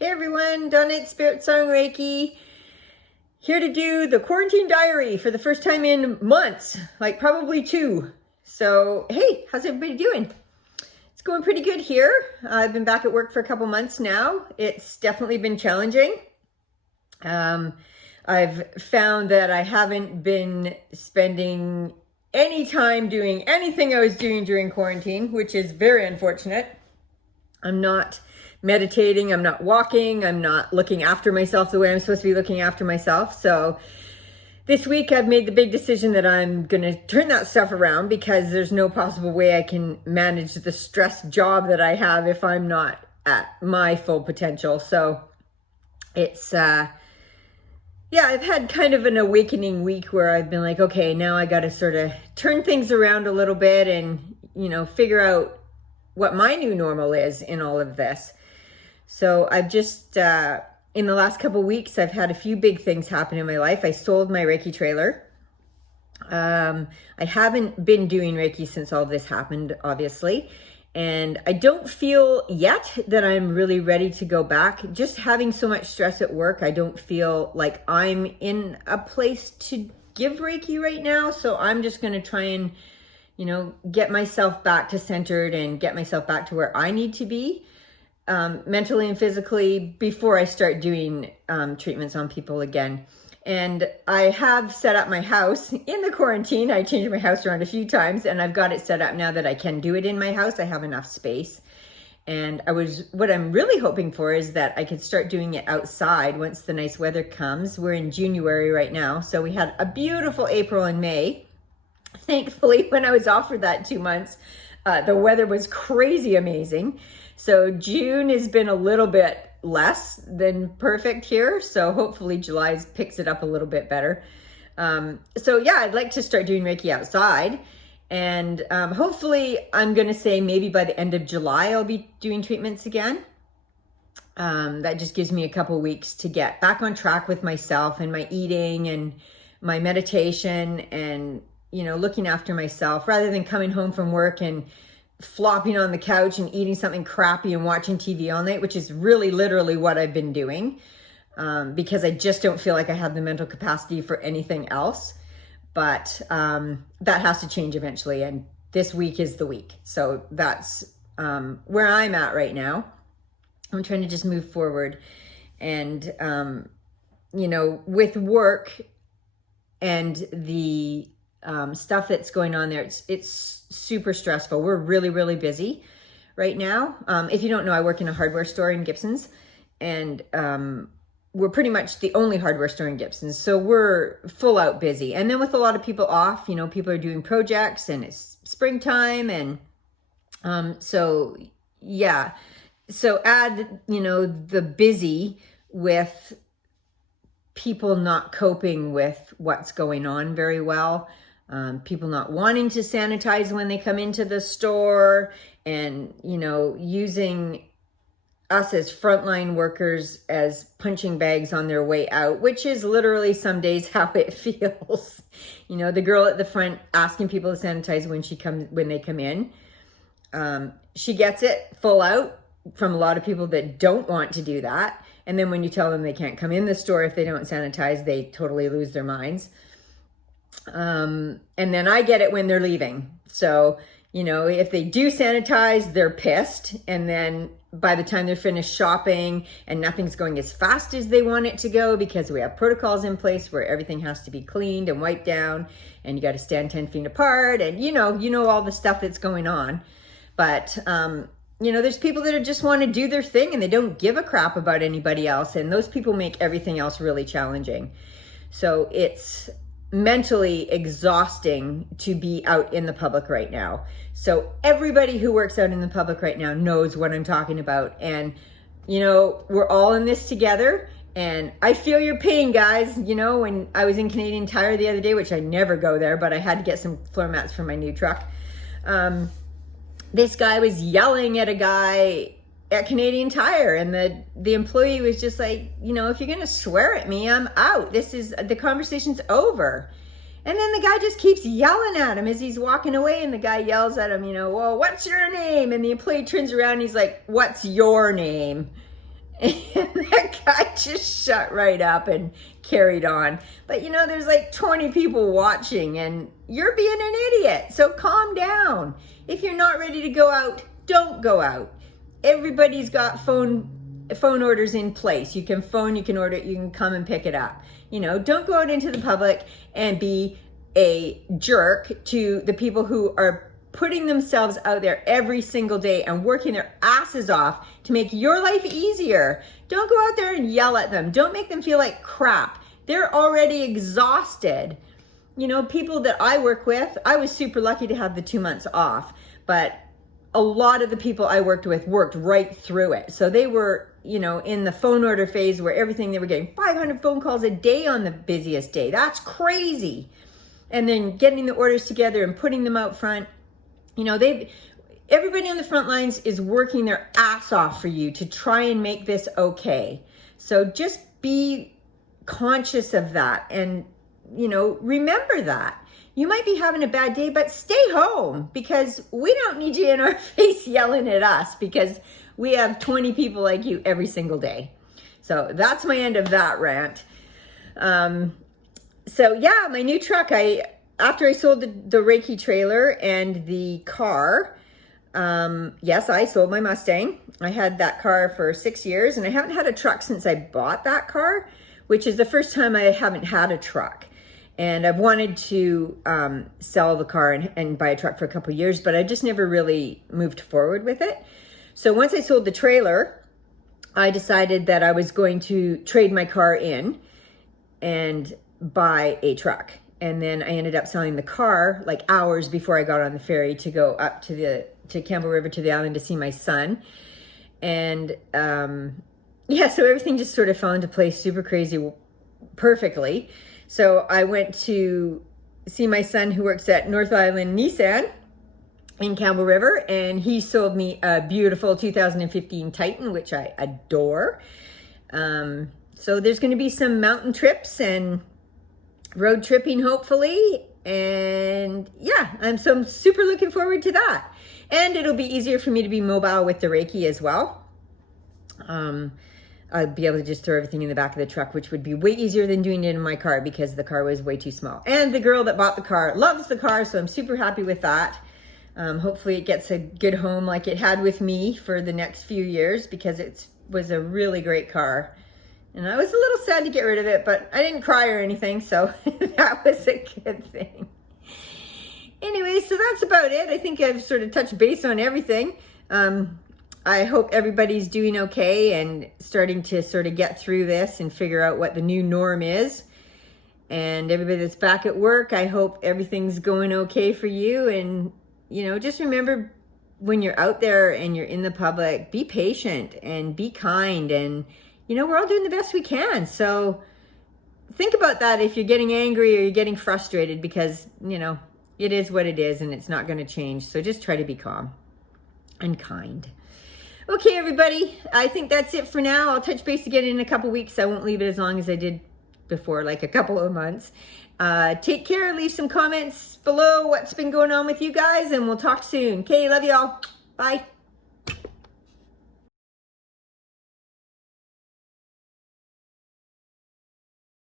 Hey everyone, Donna Spirit Song Reiki, here to do the Quarantine Diary for the first time in months, like probably 2. So, hey, how's everybody doing? It's going pretty good here. I've been back at work for a couple months now. It's definitely been challenging. I've found that I haven't been spending any time doing anything I was doing during quarantine, which is very unfortunate. I'm not meditating, I'm not walking, I'm not looking after myself the way I'm supposed to be looking after myself. So this week I've made the big decision that I'm going to turn that stuff around because there's no possible way I can manage the stress job that I have if I'm not at my full potential. So it's, yeah, I've had kind of an awakening week where I've been like, okay, now I got to sort of turn things around a little bit and, figure out what my new normal is in all of this. So I've just, in the last couple of weeks, I've had a few big things happen in my life. I sold my Reiki trailer. I haven't been doing Reiki since all this happened, obviously. And I don't feel yet that I'm really ready to go back. Just having so much stress at work, I don't feel like I'm in a place to give Reiki right now. So I'm just going to try and, get myself back to centered and get myself back to where I need to be. Mentally and physically before I start doing treatments on people again. And I have set up my house in the quarantine. I changed my house around a few times and I've got it set up now that I can do it in my house. I have enough space. And what I'm really hoping for is that I could start doing it outside once the nice weather comes. We're in January right now. So we had a beautiful April and May. Thankfully, when I was off for that 2 months, the weather was crazy amazing. So June has been a little bit less than perfect here. So hopefully July picks it up a little bit better. So yeah, I'd like to start doing Reiki outside. And hopefully I'm going to say maybe by the end of July, I'll be doing treatments again. That just gives me a couple weeks to get back on track with myself and my eating and my meditation and, looking after myself rather than coming home from work and flopping on the couch and eating something crappy and watching TV all night, which is really literally what I've been doing, because I just don't feel like I have the mental capacity for anything else. But that has to change eventually. And this week is the week. So that's where I'm at right now. I'm trying to just move forward. And, with work and the stuff that's going on there, it's super stressful. We're really, really busy right now. If you don't know, I work in a hardware store in Gibson's, and we're pretty much the only hardware store in Gibson's. So we're full out busy. And then with a lot of people off, people are doing projects and it's springtime. And so, yeah. So add, the busy with people not coping with what's going on very well. People not wanting to sanitize when they come into the store and, using us as frontline workers as punching bags on their way out, which is literally some days how it feels. The girl at the front asking people to sanitize when they come in. She gets it full out from a lot of people that don't want to do that. And then when you tell them they can't come in the store if they don't sanitize, they totally lose their minds. And then I get it when they're leaving. So, if they do sanitize, they're pissed. And then by the time they're finished shopping and nothing's going as fast as they want it to go, because we have protocols in place where everything has to be cleaned and wiped down and you got to stand 10 feet apart and, all the stuff that's going on. But, there's people that just want to do their thing and they don't give a crap about anybody else. And those people make everything else really challenging. So it's mentally exhausting to be out in the public right now. So everybody who works out in the public right now knows what I'm talking about. And, we're all in this together. And I feel your pain, guys. When I was in Canadian Tire the other day, which I never go there, but I had to get some floor mats for my new truck. This guy was yelling at a guy at Canadian Tire, and the employee was just like, if you're going to swear at me, I'm out. The conversation's over. And then the guy just keeps yelling at him as he's walking away, and the guy yells at him, well, what's your name? And the employee turns around and he's like, what's your name? And that guy just shut right up and carried on. But you know, there's like 20 people watching and you're being an idiot. So calm down. If you're not ready to go out, don't go out. Everybody's got phone orders in place. You can phone, you can order it, you can come and pick it up. You know, don't go out into the public and be a jerk to the people who are putting themselves out there every single day and working their asses off to make your life easier. Don't go out there and yell at them. Don't make them feel like crap. They're already exhausted. You know, people that I work with, I was super lucky to have the 2 months off, but a lot of the people I worked with worked right through it. So they were, you know, in the phone order phase where everything, they were getting 500 phone calls a day on the busiest day. That's crazy. And then getting the orders together and putting them out front. You know, everybody on the front lines is working their ass off for you to try and make this okay. So just be conscious of that and, you know, remember that. You might be having a bad day, but stay home because we don't need you in our face yelling at us because we have 20 people like you every single day. So that's my end of that rant. So yeah, my new truck, after I sold the Reiki trailer and the car, yes, I sold my Mustang. I had that car for 6 years and I haven't had a truck since I bought that car, which is the first time I haven't had a truck. And I've wanted to sell the car and buy a truck for a couple of years, but I just never really moved forward with it. So once I sold the trailer, I decided that I was going to trade my car in and buy a truck. And then I ended up selling the car like hours before I got on the ferry to go up to Campbell River to the island to see my son. And yeah, so everything just sort of fell into place super crazy, perfectly. So I went to see my son who works at North Island Nissan in Campbell River, and he sold me a beautiful 2015 Titan, which I adore. So there's going to be some mountain trips and road tripping, hopefully. And yeah, I'm super looking forward to that. And it'll be easier for me to be mobile with the Reiki as well. I'll be able to just throw everything in the back of the truck, which would be way easier than doing it in my car because the car was way too small. And the girl that bought the car loves the car, so I'm super happy with that. Hopefully it gets a good home like it had with me for the next few years because it was a really great car. And I was a little sad to get rid of it, but I didn't cry or anything, so that was a good thing. Anyway, so that's about it. I think I've sort of touched base on everything. I hope everybody's doing okay and starting to sort of get through this and figure out what the new norm is. And everybody that's back at work, I hope everything's going okay for you. And, you know, just remember when you're out there and you're in the public, be patient and be kind. And, you know, we're all doing the best we can. So think about that if you're getting angry or you're getting frustrated because, you know, it is what it is and it's not going to change. So just try to be calm and kind. Okay, everybody, I think that's it for now. I'll touch base again in a couple weeks. I won't leave it as long as I did before, like a couple of months. Take care. Leave some comments below what's been going on with you guys, and we'll talk soon. Okay, love you all. Bye.